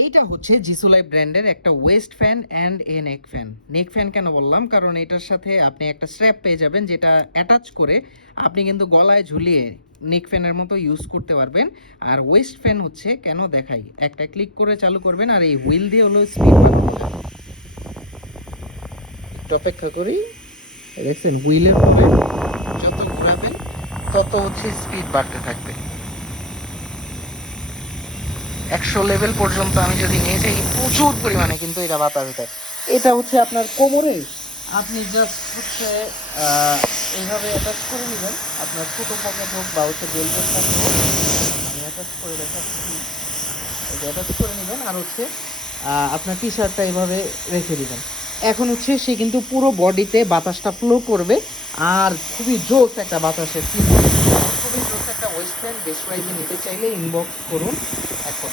এইটা হচ্ছে জিসোলাই ব্র্যান্ডের একটা West fan and a neck fan. Neck fan কেন বললাম, কারণ এটার সাথে আপনি একটা স্ট্র্যাপ পেয়ে যাবেন, যেটা অ্যাটাচ করে আপনি কিন্তু গলায় ঝুলিয়ে নেক ফ্যানের মতো ইউজ করতে পারবেন। আর ওয়েস্ট ফ্যান হচ্ছে কেন দেখাই, একটা ক্লিক করে চালু করবেন আর এই হুইল দিয়ে হলো স্পিড বাড়ানো যায়। একটু অপেক্ষা করি, দেখছেন হুইলের ফলে যত ঘোরাবেন তত হচ্ছে স্পিড বাড়তে থাকবে। 100 লেভেল পর্যন্ত আমি যদি নিয়ে যাই প্রচুর পরিমাণে কিন্তু এটা বাতাস দেয়। এটা হচ্ছে আপনার কোমরে আপনি জাস্ট হচ্ছে এইভাবে অ্যাটাচ করে নেবেন, আপনার ছোটো পকেট হোক বা হচ্ছে বেল্টের সাথে হোক। আমি অ্যাটাচ করে দেখাচ্ছি, এই যে অ্যাটাচ করে নেবেন আর হচ্ছে আপনার টি শার্টটা এইভাবে রেখে দিবেন। এখন হচ্ছে সে কিন্তু পুরো বডিতে বাতাসটা ফ্লো করবে আর খুবই জোস একটা বাতাসের ফিল হবে। খুবই জোস একটা ওয়েস্ট ফ্যান। বেস্ট প্রাইজে নিতে চাইলে ইনবক্স করুন এখন।